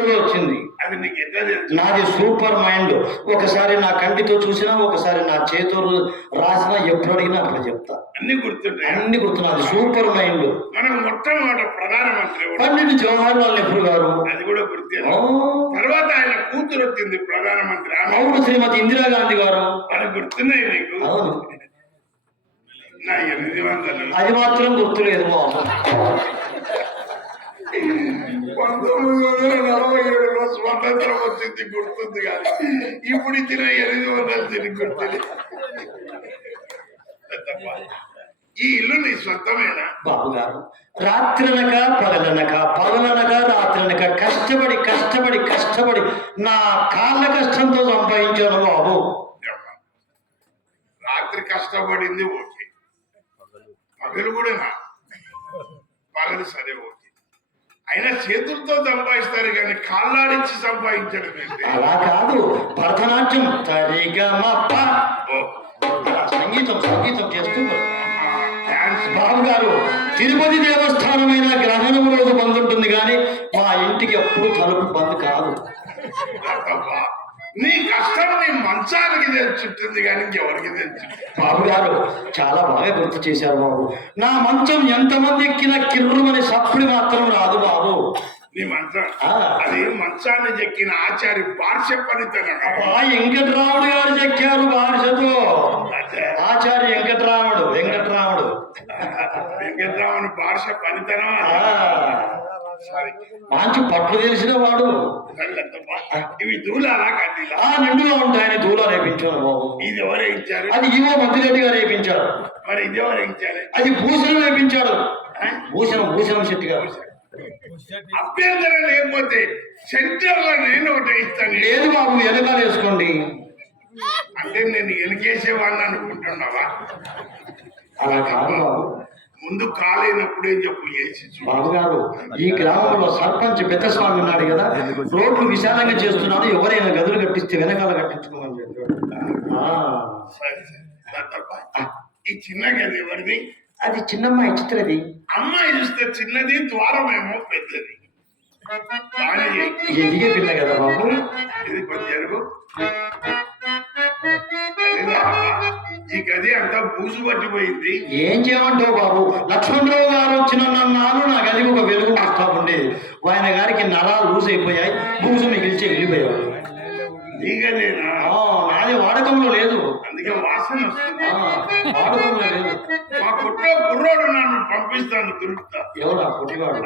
వచ్చింది. అది నీకు ఎట్లా తెలుసు? నాది సూపర్ మైండ్. ఒకసారి నా కంటితో చూసినా ఒకసారి నా చేతితో రాసినా ఎప్పుడు అడిగినా అప్పుడు చెప్తా. అన్ని గుర్తుంటాయి? అన్ని గుర్తున్నది సూపర్ మైండ్. మనకు మొట్టమొదట ప్రధానమంత్రి? పండిట్ జవహర్లాల్ నెహ్రూ గారు. అది కూడా గుర్తే. తర్వాత ఆయన కూతురు వచ్చింది ప్రధానమంత్రి అవును శ్రీమతి ఇందిరాగాంధీ గారు. అది గుర్తున్నాయి నీకు? అవును. అది మాత్రం గుర్తులేదు పంతొమ్మిది వందల నలభై ఏడులో స్వాతంత్రం వచ్చింది గుర్తుంది కానీ ఇప్పుడు ఇచ్చిన ఎనిమిది వందలు తిరిగి గుర్తుంది ఈ ఇల్లు నీ సొంతమేనా బాబు గారు రాత్రనక పగలనక పగలనక రాత్రనక కష్టపడి కష్టపడి కష్టపడి నా కాళ్ళ కష్టంతో సంపాదించాను బాబు. రాత్రి కష్టపడింది ఓకే. పగలు కూడా పగలు సరే ఓకే. అయినా చేతులతో సంపాదిస్తారు కానీ కాళ్ళాడించి సంపాదించడం అలా కాదు. భరతనాట్యం. సంగీతం సంగీతం చేస్తూ బాబు గారు తిరుపతి దేవస్థానమైన గ్రహణం రోజు బంద్ ఉంటుంది కానీ మా ఇంటికి ఎప్పుడు తలుపు బంద్ కాదు. నీ కష్టం నీ మంచానికి తెలుసుంటుంది కానీ ఇంకెవరికి తెలుసు బాబు గారు చాలా బాగా గుర్తు చేశారు బాబు. నా మంచం ఎంతమంది ఎక్కినా కిర్రుమని సప్పుడు మాత్రం రాదు బాబు. నీ మంచం. అది మంచాన్ని చెక్కిన ఆచారి పార్శ్వ పనితనం. ఆ వెంకట్రాముడు గారు చెక్కారు భాషతో ఆచార్య వెంకట్రాముడు వెంకట్రాముడు. వెంకటరామన్ భాష పనితనం మంచి పట్లు తెలిసిన వాడు. ఇవి దూలాలా కన్నీలా? నిండుగా ఉంటాయని దూలా రేపించాను బాబు. ఇది ఎవరు ఇచ్చారు అది ఈవో మద్దిరెడ్డి గారు వేయించారు మరి ఇది ఎవరు ఇచ్చారు అది భూషణం వేయించాడు భూషణం భూషణం శెట్టి గారు. అభ్యంతరం లేకపోతే సెంటర్లో నేను ఒకటి ఇస్తాను. లేదు బాబు వెనకాల వేసుకోండి. అంటే నేను వెనకేసేవాడిని అనుకుంటున్నావా? అలా కాదు బాబు. ముందు కాలేనప్పుడే చెప్పు చేసి చూడు. బాబు గారు ఈ గ్రామంలో సర్పంచ్ పెద్ద స్వామి ఉన్నాడు కదా రోడ్లు విశాలంగా చేస్తున్నాడు ఎవరైనా గదులు కట్టిస్తే వెనకాల కట్టించుకోమని చెప్పాడు. ఈ చిన్న గది ఎవరిది? అది చిన్నమ్మాయి చిత్రది. అమ్మాయి చూస్తే చిన్నది ద్వారమేమో పెద్దది. ఎదిగే పిల్ల కదా బాబు. ఇది కొంచెం? ఈ గది అంతా బూజు పట్టిపోయింది ఏం చేయమంటావు బాబు? లక్ష్మణరావు గారు వచ్చిన నాడు నా గదికి ఒక వెలుగు వస్తా ఉండేది. ఆయన గారికి నరాలు లూజ్ అయిపోయాయి బూజు మిగిల్చి వెళ్ళిపోయాడు నాది వాడకంలో లేదు. అందుకే వాసన వాడకంలో లేదు. మా పుట్టిన కుర్రోడు నన్ను పంపిస్తాను దొరుకుతా ఎవరా పుట్టివాడు.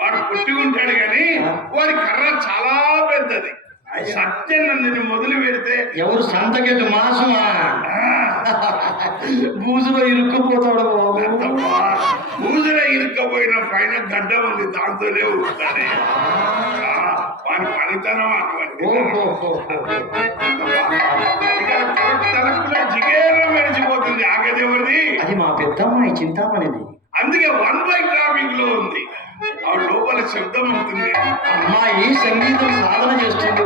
వాడు పుట్టి ఉంటాడు కానీ వాడి కర్ర చాలా పెద్దది. సత్యనందిని మొదలు పెడితే ఎవరు సంతకెట్టు మాసమా? బూజులో ఇరుక్కుపోతాడు ఊజులో ఇరుక్కపోయిన పైన గడ్డ ఉంది దాంతోనే ఉంటానే వాని పనితనం తలుపులో జిగేరం మెరిచిపోతుంది ఆగది ఎవరిది? అది మా పెద్దమ్మాయి చింతామణిది. అందుకే వన్ బై ట్రాఫిక్లో ఉంది. ఆ లోపల శబ్దం అవుతుంది. అమ్మాయి సంగీతం సాధన చేస్తుంది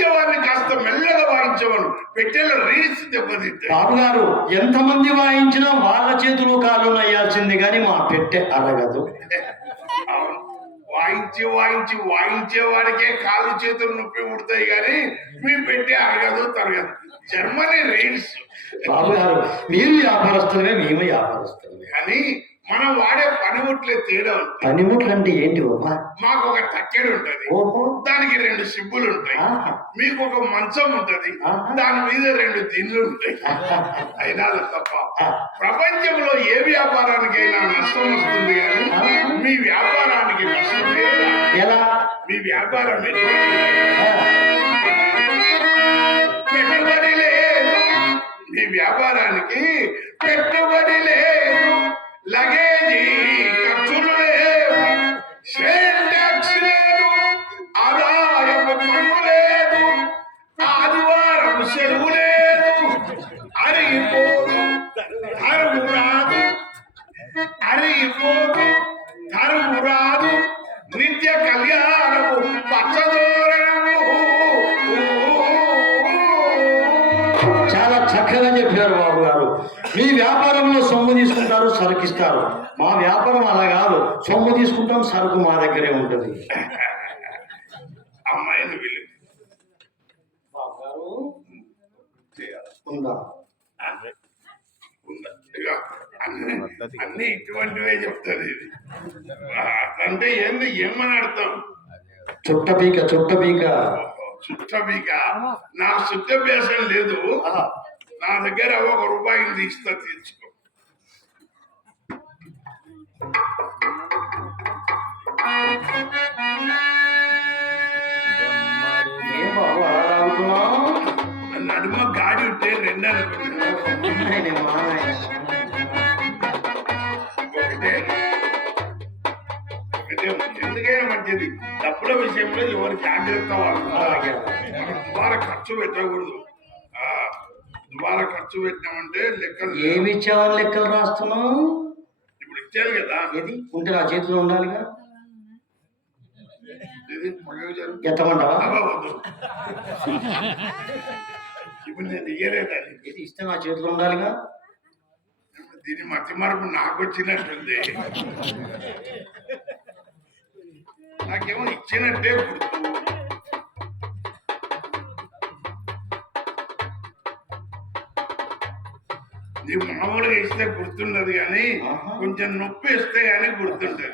వాయిద్యవాన్ని కాస్త మెల్లగా వాయించవను పెట్టెలో రీల్స్ దెబ్బతింటాయి బాబు గారు ఎంతమంది వాయించినా వాళ్ళ చేతులు కాళ్ళు నయ్యాల్సింది కానీ మా పెట్టె అరగదు అవును. వాయించి వాయించి వాయించే వాడికే కాళ్ళు చేతులు నొప్పి పుడతాయి కానీ మీ పెట్టే అరగదు తరగదు జర్మనీ రీల్స్ బాబు గారు మీరు వ్యాపారస్తులమే మేము వ్యాపారస్తులమే కానీ మనం వాడే పనిముట్లే తేడా ఉంటుంది పనిముట్లు అంటే ఏంటి బాబా మాకు ఒక తక్కెడు ఉంటది. దానికి రెండు సిబ్బులు ఉంటాయి. మీకు ఒక మంచం ఉంటది. దాని మీద రెండు దిండ్లు ఉంటాయి. అయినా తప్ప. ప్రపంచంలో ఏ వ్యాపారానికైనా నష్టం వస్తుంది కానీ. మీ వ్యాపారానికి. ఎలా? మీ వ్యాపారం పెట్టుబడి లేదు. మీ వ్యాపారానికి పెట్టుబడి లేదు. లగేజీ రాదు. నిత్య కళ్యాణము పచ్చదోరణము. చాలా చక్కగా చెప్పారు బాబు గారు. మీ వ్యాపారంలో సొమ్ము తీసుకుంటారు సరుకు ఇస్తారు మా వ్యాపారం అలా కాదు. సొమ్ము తీసుకుంటాం సరుకు మా దగ్గరే ఉంటుంది. అమ్మాయిని పిలు బాబు గారు, ఉందా? ఉందా? అన్ని ఇటువంటివే చెప్తుంది ఇది. అంటే ఏంది? ఏమని అర్థం? చుట్టబీక చుట్టబీక చుట్టబీక నా శుద్ధభ్యాసం లేదు. నా దగ్గర ఒక రూపాయి తీస్తా తీర్చుకో. నడుమ గాడి ఉంటే రెండు అనుకున్నాను మంచిది డబ్బుల విషయంలో ఎవరి జాగ్రత్త వాళ్ళు దుబారా ఖర్చు పెట్టకూడదు. ఆ, దుబారా ఖర్చు పెట్టినామంటే లెక్కలు. ఏమి ఇచ్చావని లెక్కలు రాస్తున్నావు? ఇప్పుడు ఇచ్చాను కదా. ఏది? ఉంటే నా చేతిలో ఉండాలిగా? ఇది ఎత్తమంటావా? ఇప్పుడు నేను ఇస్తే నా చేతిలో ఉండాలిగా? దీని మతి మార్పు నాకు వచ్చినట్టుంది. నాకేమో ఇచ్చినట్టే గుర్తు ఇది మామూలుగా ఇస్తే గుర్తుండదు కానీ కొంచెం నొప్పి ఇస్తే కానీ గుర్తుంటది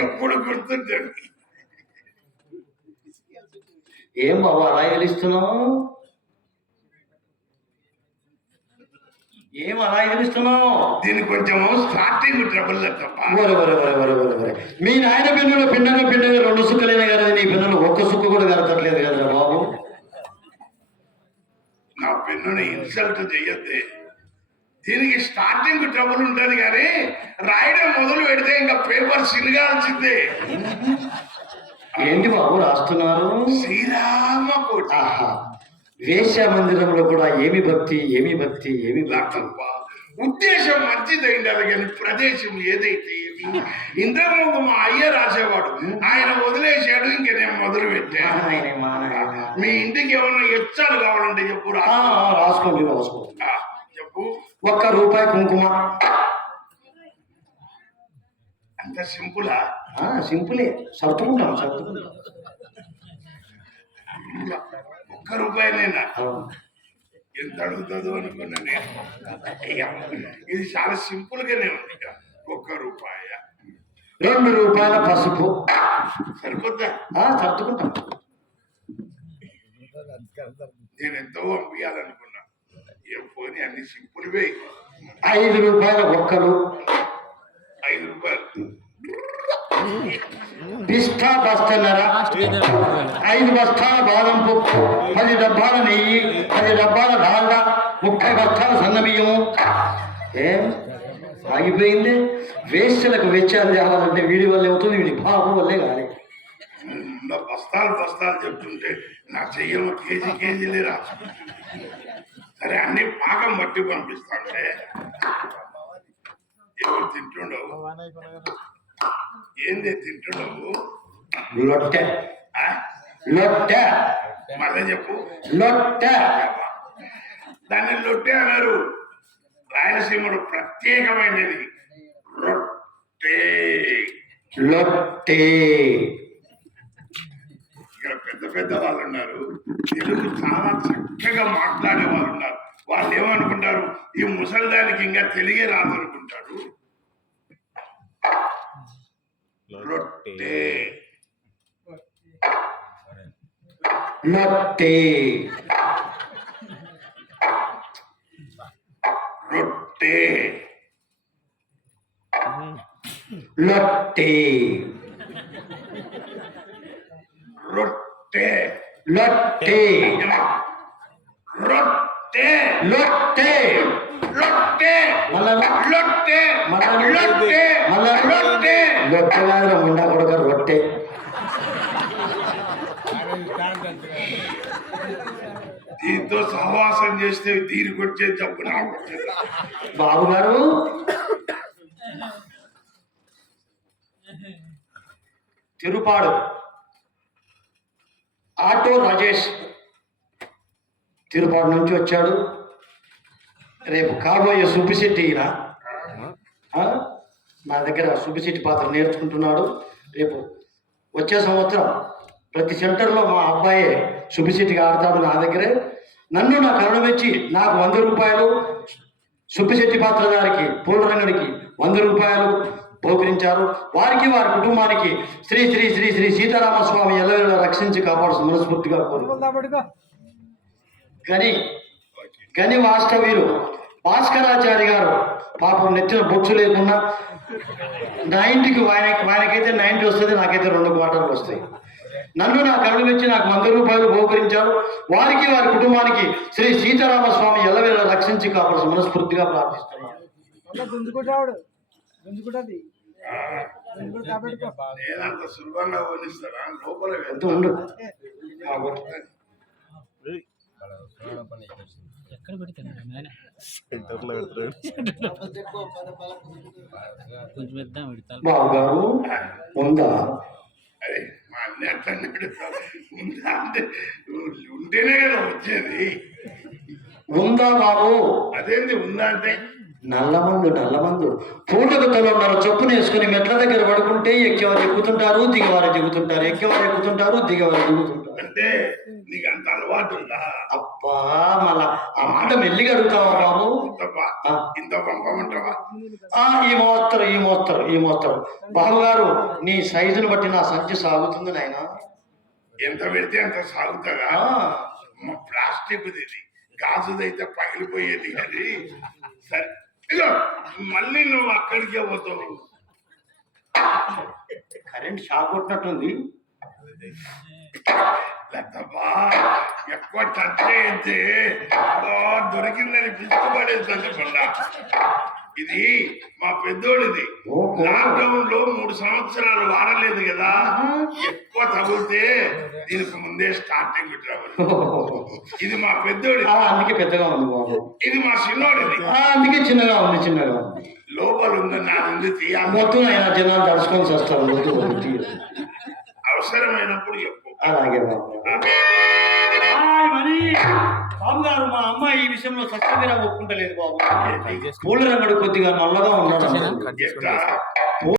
ఎప్పుడు గుర్తుంటాడు ఏం బాబా అలా గెలుస్తున్నావు ఏం అలా ఎలిస్తున్నావు దీని కొంచెం స్టార్టింగ్ ట్రబుల్ తప్ప. మీ నాయన పిల్లలు పిండలు పిండలు రెండు సుక్కలైన కదా నీ పిల్లలు ఒక్క సుక్క కూడా కలగట్లేదు కదరా బాబు? నా పెన్నుని ఇన్సల్ట్ చెయ్యద్దే. దీనికి స్టార్టింగ్ ట్రబుల్ ఉంటది కానీ రాయడం మొదలు పెడితే ఇంకా పేపర్ సినగాల్సిందే ఏంటి బాబు రాస్తున్నారు? శ్రీరామ కోట వేశ్య మందిరంలో కూడా ఏమి భక్తి ఏమి భక్తి ఏమి ఇలా భక్తి తప్ప ఉద్దేశం మంచిదై ఉండాలి కానీ ప్రదేశం ఏదైతే ఏమి ఇంతకుముందు మా అయ్య రాసేవాడు. ఆయన వదిలేశాడు ఇంక నేను మొదలు పెట్టా మా ఇంటికి ఏమన్నా ఎచ్చాలు కావాలంటే చెప్పు రాసుకోండి రాసుకోండి. చెప్పు. ఒక్క రూపాయి కుంకుమ. అంత సింపులా? సింపులే. సర్దుకుంటాం సర్దుకుంటాం. ఒక్క రూపాయలేనా అవును. ఎంత అడుగుతుందో అనుకున్నా నేను. ఇది చాలా సింపుల్ గానే ఉంది. ఒక్క రూపాయ? రెండు రూపాయల పసుపు. సరిపోద్దా? సర్దుకుంటాం. నేను ఎంతో పంపించాలనుకున్నా. ఏం పోనీ అన్ని సింపుల్ వే ఐదు రూపాయల ఒక్కలు. ఐదు రూపాయలు. పిస్తా బస్తన్నర ఐదు బస్తాల బాదం పప్పు పది డబ్బాల నెయ్యి పది డబ్బాల డాల్డా ముప్పై బస్తాల సన్నబియ్యము. ఏం? ఆగిపోయింది. వేస్టలకు వెచ్చాలు చేయాలంటే వీడి వల్ల అవుతుంది వీడి బాబు వల్లే కాదు బస్తాలు బస్తాలు చెప్తుంటే నా చెయ్యము కేజీ కేజీలే రా సరే అన్ని పాకం బట్టి పంపిస్తానులే. ఎవరు తింటుండవు ఏంది తింటుండవు లొట్టె? లొట్టె. మళ్ళీ చెప్పు. లొట్టె. దాన్ని లొట్టె అన్నారు. రాయలసీమలో ప్రత్యేకమైనది. రొట్టె లొట్టె. ఇక్కడ పెద్ద పెద్ద వాళ్ళు ఉన్నారు. తెలుగు చాలా చక్కగా మాట్లాడే వాళ్ళు ఉన్నారు. వాళ్ళు ఏమనుకుంటారు? ఈ ముసల్దానికి ఇంకా తెలిగే రాదనుకుంటారు. రొట్టె లొట్టె రొట్టె లొట్టె రొట్టె లొట్టె ఏమ్మా? రొట్టె లొట్టె రొట్టె లొట్టె ముండా కొడుక దీంతో సహవాసం చేస్తే దీనికి వచ్చే జబ్బు నాకు. బాబు గారు. తిరుపాడు. ఆటో రాజేష్ తిరుపాటు నుంచి వచ్చాడు. రేపు కాబోయే సుబ్బిశెట్టి ఈయన? నా దగ్గర సుబ్బిశెట్టి పాత్ర నేర్చుకుంటున్నాడు. రేపు వచ్చే సంవత్సరం ప్రతి సెంటర్లో మా అబ్బాయే సుబ్బిశెట్టిగా ఆడతాడు నా దగ్గరే. నన్ను నా కరుణ మెచ్చి నాకు వంద రూపాయలు సుబ్బిశెట్టి పాత్రధారికి పూలరంగడికి వంద రూపాయలు పోకరించారు వారికి వారి కుటుంబానికి శ్రీ శ్రీ శ్రీ శ్రీ సీతారామస్వామి ఎల్లవేళ రక్షించి కాపాడు మనస్ఫూర్తిగా కోరు గని గని వాస్తవీరు భాస్కరాచారి గారు పాపం నెత్తిన బొచ్చు లేకుండా నైన్టీకి ఆయన ఆయనకైతే నైన్టీ వస్తుంది నాకైతే రెండు క్వార్టర్లు వస్తాయి. నన్ను నా కరుణ మెచ్చి నాకు వంద రూపాయలు బహుకరించారు. వారికి వారి కుటుంబానికి శ్రీ సీతారామస్వామి ఎల్లవేళ రక్షించి కాపాడు మనస్ఫూర్తిగా ప్రార్థిస్తున్నాను. లోపల ఎంత ఉండు. ఎక్కడ ఆయన కొంచెం పెద్ద పెడతాను ఉందా? అరే మా అన్ని అట్లా ఉందా అంటే ఉంటేనే కదా వచ్చేది. ఉందా బాబు? అదేంది ఉందా అంటే నల్లమందు నల్లమందు. పూటకు తలన్నర చొప్పున వేసుకుని మెట్ల దగ్గర పడుకుంటే ఎక్కేవారు ఎక్కుతుంటారు దిగవారు దిగుతుంటారు ఎక్కేవారు ఎక్కుతుంటారు దిగవారు దిగుతుంటారు. అంటే నీకు అంత అలవాటు ఉందా? అబ్బా మళ్ళా ఆ మాట మెల్లిగా అడుగుతావా బాబు? ఇంత పంపమంటావా? ఈ మోస్తరు ఈ మోస్తరు ఈ మోస్తరు. బాబు గారు నీ సైజును బట్టి నా సంచి సాగుతుంది నాయన. ఎంత పెడితే అంత సాగుతుందా ప్లాస్టిక్ ఇది. గాజుదైతే పగిలిపోయేది కానీ సరే. ఇగో మళ్ళీ నువ్వు అక్కడికే పోతావు. కరెంట్ షాక్ కొట్టినట్టుంది. ఎక్కువ టచ్ అయితే దొరికిందని పిలుచుకోబడేది కొండ ఇది మా పెద్దోడిది. లాక్డౌన్లో మూడు సంవత్సరాలు వాడలేదు కదా. ఎక్కువ తగిలితే దీనికి ముందే స్టార్టింగ్ ఇది మా పెద్దోడి అందుకే పెద్దగా ఉంది బాబు. ఇది మా చిన్నోడిది. అందుకే చిన్నగా ఉంది చిన్నగా ఉంది. లోపల ఉంది నా ఉంది తీయాలి. మొత్తం అయినా జనాలు తడుచుకొని చేస్తారు. అవసరమైనప్పుడు చెప్పు. అలాగే బాబు. బాబు గారు మా అమ్మాయి ఈ విషయంలో సత్యమీరా ఒప్పుకుంటలేదు బాబు. పూల రంగుడు కొద్దిగా నల్లగా ఉన్నాడు.